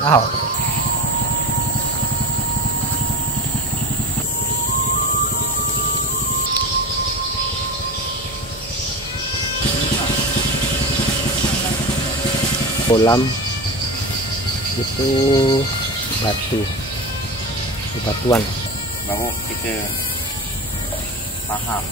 Oh. Kolam itu batuan. Mau kita paham.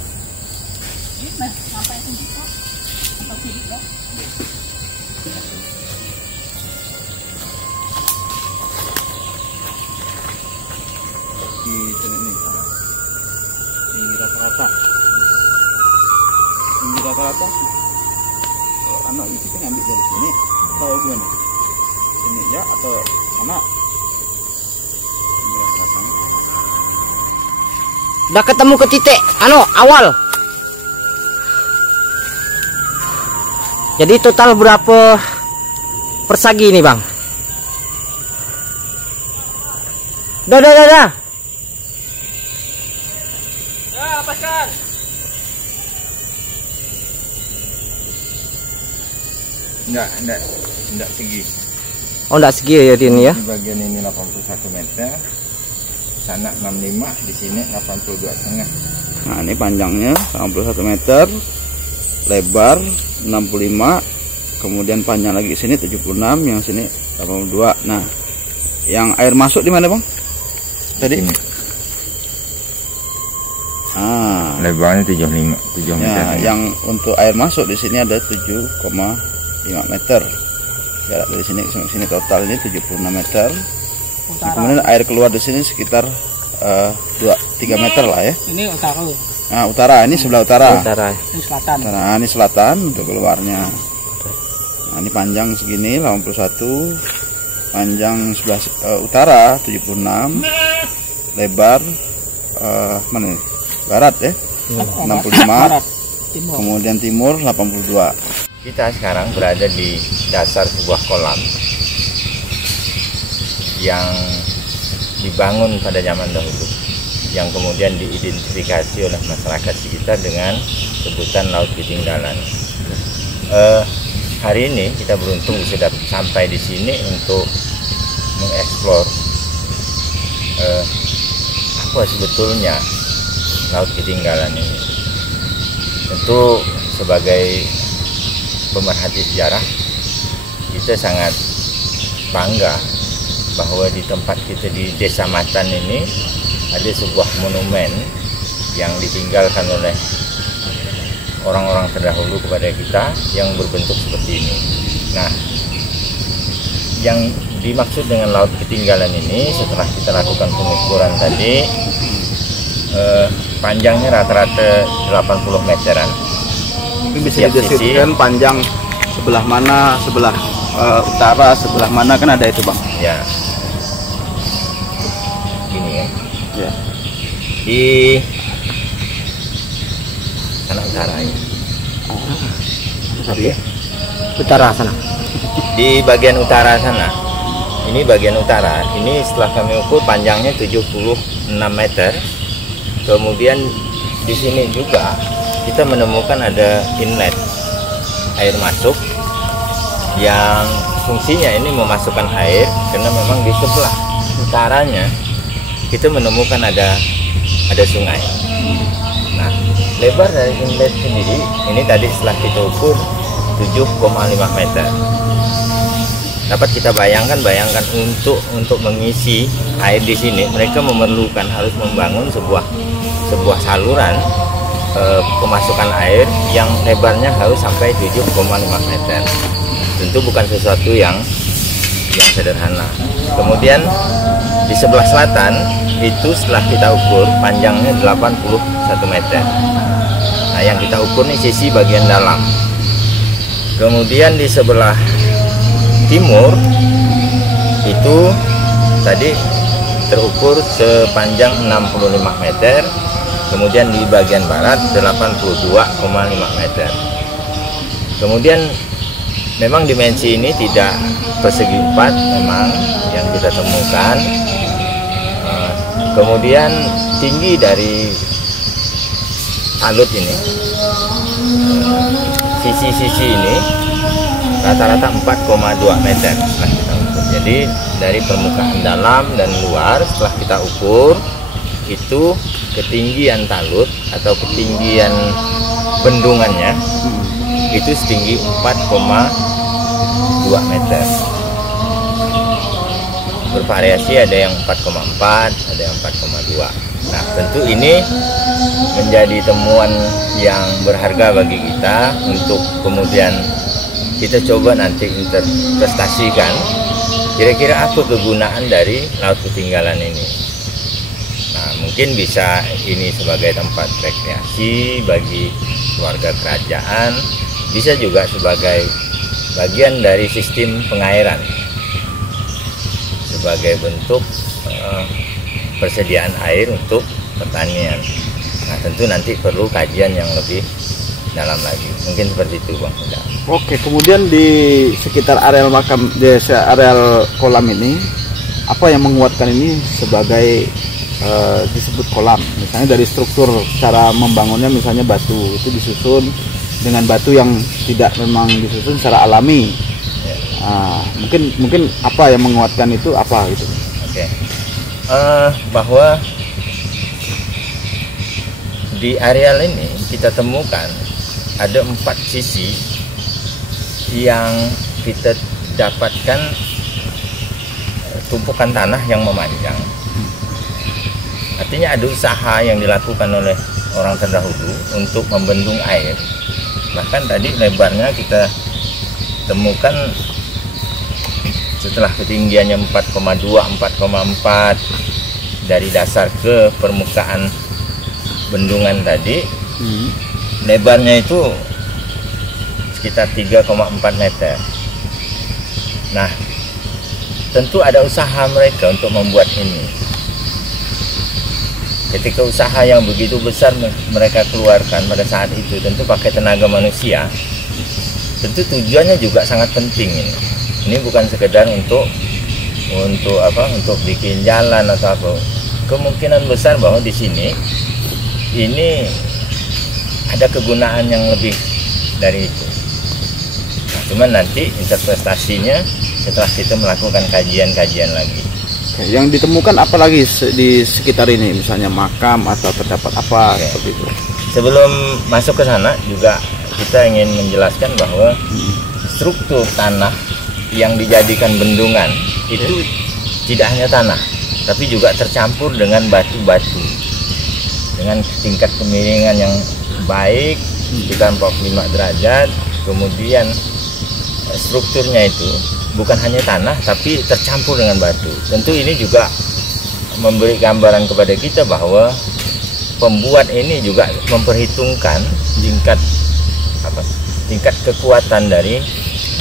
Di sini nih, tinggi rata-rata. Kalau anak itu kita ngambil dari sini, atau gimana? Ini ya atau anak? Tinggi rata-rata. Udah ketemu ke titik awal. Jadi total berapa persagi ini, Bang? Dah. Lepaskan. Enggak segi. Oh, enggak segi ya ini ya. Di bagian ini 81 meter. Sana 65, di sini 82,5. Nah, ini panjangnya 81 meter. Lebar 65. Kemudian panjang lagi sini 76, yang sini 82. Nah, yang air masuk di mana, Bang? Tadi ini. Lebarnya 7 meter. Yang untuk air masuk di sini ada 7,5 meter. Jarak dari sini ke sini total ini 76 meter. Nah, kemudian air keluar di sini sekitar 3 meter lah ya. Ini utara. Nah, utara ini sebelah utara. Ini selatan. Nah, ini selatan untuk keluarnya. Nah, ini panjang segini 81, panjang sebelah utara 76, lebar mana nih? Barat ya. 65, kemudian timur 82. Kita sekarang berada di dasar sebuah kolam yang dibangun pada zaman dahulu, yang kemudian diidentifikasi oleh masyarakat sekitar dengan sebutan Laut Ketinggalan. Hari ini kita beruntung bisa sampai di sini untuk mengeksplor apa sebetulnya Laut Ketinggalan ini. Tentu sebagai pemerhati sejarah, kita sangat bangga bahwa di tempat kita di Desa Matan ini ada sebuah monumen yang ditinggalkan oleh orang-orang terdahulu kepada kita yang berbentuk seperti ini. Nah, yang dimaksud dengan Laut Ketinggalan ini, setelah kita lakukan pengukuran tadi, panjangnya rata-rata 80 meteran. Itu bisa dideskripsikan panjang sebelah mana, sebelah utara, sebelah mana, kan ada itu, Bang? Ya. Gini ya. Ya. Di sana utara ya. Oke. Utara sana. Di bagian utara sana. Ini bagian utara. Ini setelah kami ukur panjangnya 76 meter. Kemudian di sini juga kita menemukan ada inlet air masuk yang fungsinya ini memasukkan air, karena memang di sebelah utaranya kita menemukan ada sungai. Nah, lebar dari inlet sendiri ini tadi setelah kita ukur 7,5 meter. Dapat kita bayangkan untuk mengisi air di sini, mereka memerlukan harus membangun sebuah saluran pemasukan air yang lebarnya harus sampai 7,5 meter. Tentu bukan sesuatu yang sederhana. Kemudian di sebelah selatan itu setelah kita ukur panjangnya 81 meter. Nah, yang kita ukur ini sisi bagian dalam. Kemudian di sebelah timur itu tadi terukur sepanjang 65 meter, kemudian di bagian barat 82,5 meter. Kemudian memang dimensi ini tidak persegi 4 memang yang kita temukan. Kemudian tinggi dari alut ini, sisi-sisi ini rata-rata 4,2 meter. Nah, jadi dari permukaan dalam dan luar. Setelah kita ukur, itu ketinggian talut atau ketinggian bendungannya itu setinggi 4,2 meter. Bervariasi, ada yang 4,4, ada yang 4,2. Nah, tentu ini menjadi temuan yang berharga bagi kita untuk kemudian kita coba nanti interpretasikan kira-kira apa kegunaan dari laut ketinggalan ini. Nah, mungkin bisa ini sebagai tempat rekreasi bagi keluarga kerajaan, bisa juga sebagai bagian dari sistem pengairan, sebagai bentuk persediaan air untuk pertanian. Nah, tentu nanti perlu kajian yang lebih dalam lagi. Mungkin seperti itu, Bang. Oke, kemudian di sekitar areal makam, di areal kolam ini, apa yang menguatkan ini sebagai disebut kolam? Misalnya dari struktur cara membangunnya, misalnya batu itu disusun dengan batu yang tidak memang disusun secara alami. Mungkin apa yang menguatkan itu apa gitu? Oke. Bahwa di areal ini kita temukan ada 4 sisi yang kita dapatkan tumpukan tanah yang memanjang. Artinya ada usaha yang dilakukan oleh orang terdahulu untuk membendung air. Bahkan tadi lebarnya kita temukan setelah ketinggiannya 4,2, 4,4 dari dasar ke permukaan bendungan tadi, lebarnya itu sekitar 3,4 meter. Nah, tentu ada usaha mereka untuk membuat ini. Ketika usaha yang begitu besar mereka keluarkan pada saat itu, tentu pakai tenaga manusia, tentu tujuannya juga sangat penting ini. Ini bukan sekedar untuk bikin jalan atau apa. Kemungkinan besar bahwa di sini ini ada kegunaan yang lebih dari itu. Nah, cuman nanti interpretasinya setelah kita melakukan kajian-kajian lagi. Yang ditemukan apa lagi di sekitar ini, misalnya makam atau terdapat apa seperti itu? Sebelum masuk ke sana juga kita ingin menjelaskan bahwa struktur tanah yang dijadikan bendungan itu tidak hanya tanah, tapi juga tercampur dengan batu-batu dengan tingkat kemiringan yang baik, sekitar 45 derajat. Kemudian strukturnya itu bukan hanya tanah, tapi tercampur dengan batu. Tentu ini juga memberi gambaran kepada kita bahwa pembuat ini juga memperhitungkan tingkat kekuatan dari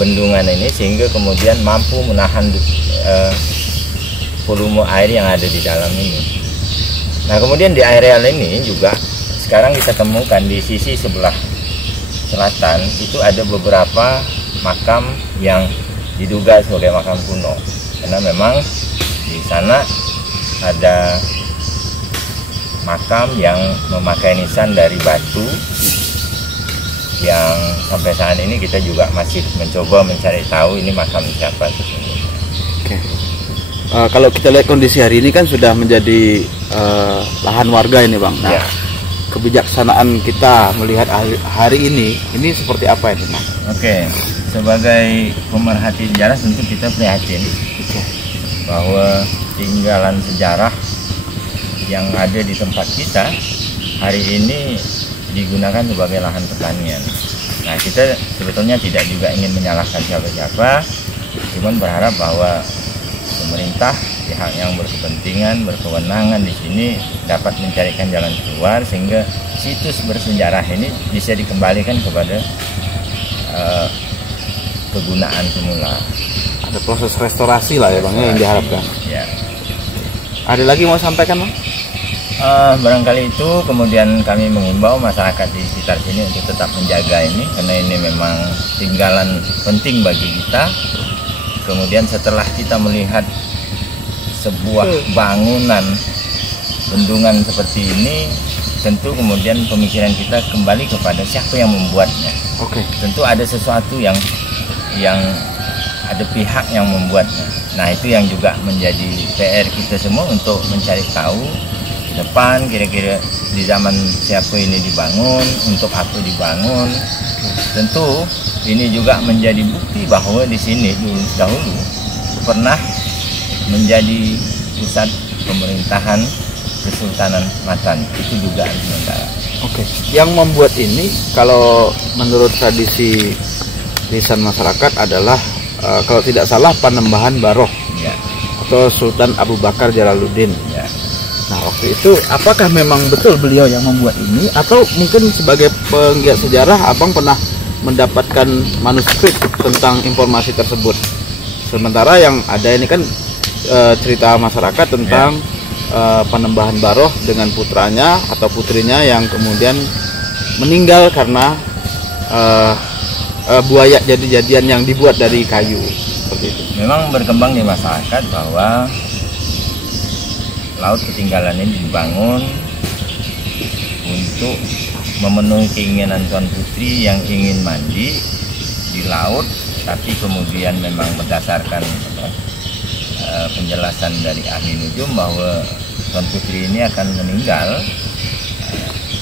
bendungan ini, sehingga kemudian mampu menahan volume air yang ada di dalam ini. Nah, kemudian di areal ini juga sekarang kita temukan di sisi sebelah selatan itu ada beberapa makam yang diduga sebagai makam kuno, karena memang di sana ada makam yang memakai nisan dari batu yang sampai saat ini kita juga masih mencoba mencari tahu ini makam siapa sesungguhnya. Oke. Kalau kita lihat kondisi hari ini kan sudah menjadi lahan warga ini, Bang. Nah, kebijaksanaan kita melihat hari ini seperti apa ini, Bang? Oke. Sebagai pemerhati sejarah tentu kita prihatin bahwa tinggalan sejarah yang ada di tempat kita hari ini digunakan sebagai lahan pertanian. Nah, kita sebetulnya tidak juga ingin menyalahkan siapa-siapa, cuman berharap bahwa pemerintah, pihak yang berkepentingan, berkewenangan di sini dapat mencarikan jalan keluar sehingga situs bersejarah ini bisa dikembalikan kepada kegunaan semula. Ada proses restorasi lah ya, Bang, yang diharapkan. Ya. Ada lagi mau sampaikan, Bang? Barangkali itu. Kemudian kami mengimbau masyarakat di sekitar sini untuk tetap menjaga ini, karena ini memang tinggalan penting bagi kita. Kemudian setelah kita melihat sebuah bangunan bendungan seperti ini, tentu kemudian pemikiran kita kembali kepada siapa yang membuatnya. Tentu ada sesuatu yang ada pihak yang membuatnya. Nah, itu yang juga menjadi PR kita semua untuk mencari tahu depan kira-kira di zaman siapa ini dibangun, untuk apa dibangun. Tentu ini juga menjadi bukti bahwa di sini dahulu pernah menjadi pusat pemerintahan Kesultanan Matan. Itu juga sementara. Oke. Yang membuat ini kalau menurut tradisi lisan masyarakat adalah kalau tidak salah Panembahan Barokh Ya. atau Sultan Abu Bakar Jalaluddin. Ya. Nah, waktu itu apakah memang betul beliau yang membuat ini, atau mungkin sebagai penggiat sejarah Abang pernah mendapatkan manuskrip tentang informasi tersebut? Sementara yang ada ini kan cerita masyarakat tentang Panembahan Barokh dengan putranya atau putrinya yang kemudian meninggal karena buaya jadi-jadian yang dibuat dari kayu seperti itu. Memang berkembang di masyarakat bahwa laut ketinggalan ini dibangun untuk memenuhi keinginan Tuan Putri yang ingin mandi di laut, tapi kemudian memang berdasarkan penjelasan dari ahli nujum bahwa Tuan Putri ini akan meninggal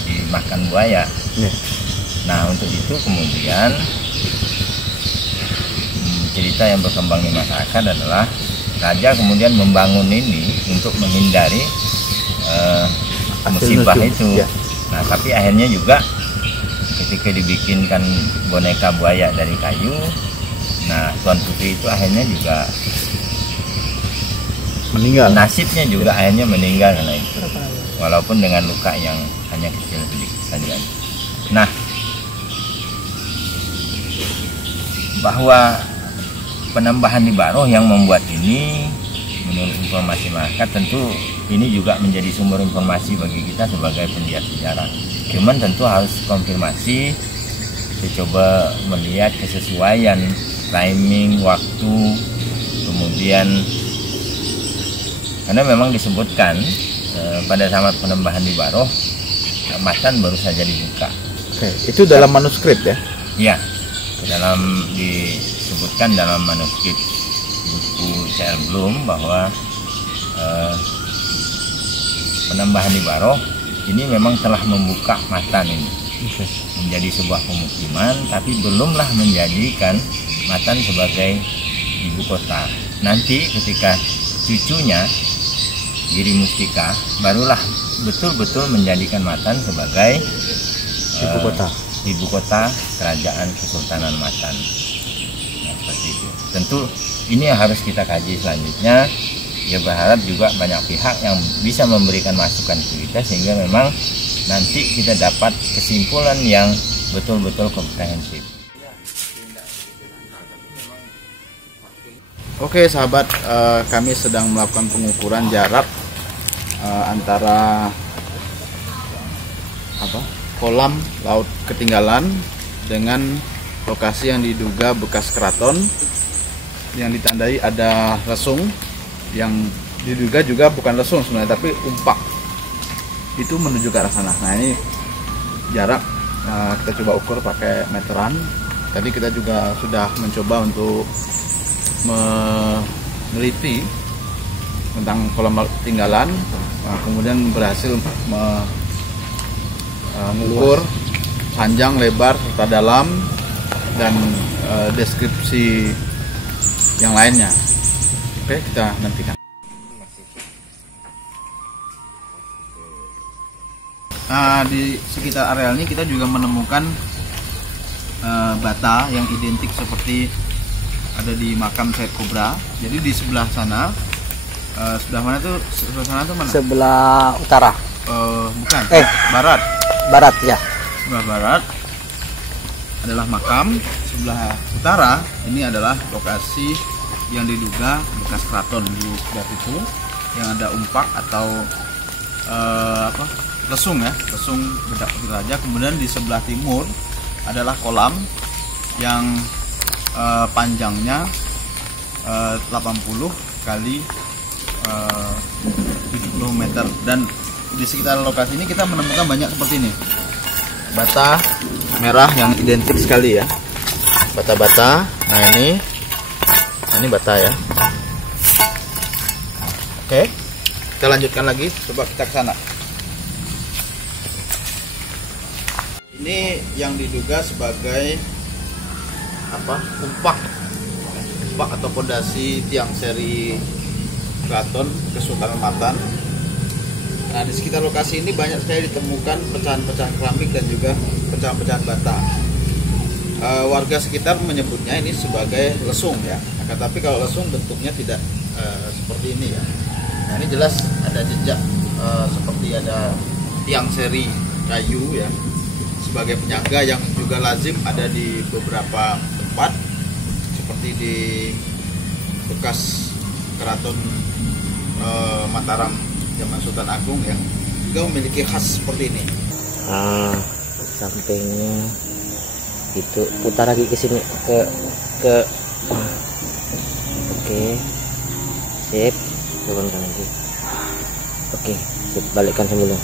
dimakan buaya. Nah, untuk itu kemudian cerita yang berkembang di masyarakat adalah raja kemudian membangun ini untuk menghindari musibah itu. Ya. Nah, tapi akhirnya juga ketika dibikinkan boneka buaya dari kayu, nah Tuan Putri itu akhirnya juga Meninggal. nasibnya juga akhirnya meninggal karena itu, walaupun dengan luka yang hanya kecil sedikit saja. Nah, bahwa Panembahan di Barokh yang membuat ini, menurut informasi masyarakat, tentu ini juga menjadi sumber informasi bagi kita sebagai penggiat sejarah. Cuman tentu harus konfirmasi, kita coba melihat kesesuaian timing, waktu, kemudian karena memang disebutkan pada zaman Panembahan di Barokh, Matan baru saja dibuka. Oke, itu dalam manuskrip ya? Ya, disebutkan dalam manuskrip buku C.L. Bloom bahwa Panembahan di Barokh ini memang telah membuka Matan ini menjadi sebuah pemukiman, tapi belumlah menjadikan Matan sebagai ibu kota. Nanti ketika cucunya Giri Mustika barulah betul-betul menjadikan Matan sebagai ibu kota kerajaan Kesultanan Matan. Nah, seperti itu. Tentu ini yang harus kita kaji selanjutnya. Ya, berharap juga banyak pihak yang bisa memberikan masukan ke kita sehingga memang nanti kita dapat kesimpulan yang betul-betul komprehensif. Oke sahabat, kami sedang melakukan pengukuran jarak antara kolam laut ketinggalan dengan lokasi yang diduga bekas keraton, yang ditandai ada lesung yang diduga juga bukan lesung sebenarnya tapi umpak itu menuju ke arah sana. Nah, ini jarak kita coba ukur pakai meteran. Tadi kita juga sudah mencoba untuk meneliti tentang kolam laut ketinggalan, kemudian berhasil mengukur panjang, lebar, serta dalam, dan deskripsi yang lainnya. Oke, kita nantikan. Nah, di sekitar areal ini kita juga menemukan bata yang identik seperti ada di makam Syed Kobra. Jadi di sebelah sana, sebelah mana tuh? Sebelah sana tuh mana? Sebelah utara. Bukan. Barat. Barat ya. Sebelah barat adalah makam. Sebelah utara ini adalah lokasi yang diduga bekas keraton. Di sebelah itu yang ada umpak atau lesung ya, lesung bedak putih raja. Kemudian di sebelah timur adalah kolam yang panjangnya 80 kali 70 meter, dan di sekitar lokasi ini kita menemukan banyak seperti ini bata merah yang identik sekali ya, bata-bata. Nah, ini bata ya. Oke, kita lanjutkan lagi. Coba kita ke sana. Ini yang diduga sebagai umpak atau pondasi tiang seri keraton Kesultanan Matan. Nah, di sekitar lokasi ini banyak sekali ditemukan pecahan-pecahan keramik dan juga pecahan-pecahan bata. Warga sekitar menyebutnya ini sebagai lesung ya. Nah, tapi kalau lesung bentuknya tidak seperti ini ya. Nah, ini jelas ada jejak seperti ada tiang seri kayu ya, sebagai penyangga yang juga lazim ada di beberapa tempat seperti di bekas keraton Mataram zaman Sultan Agung ya, juga memiliki khas seperti ini. Sampingnya itu putar lagi ke sini ke oke, sip, turunkan lagi. Oke, sip, balikkan sebelum.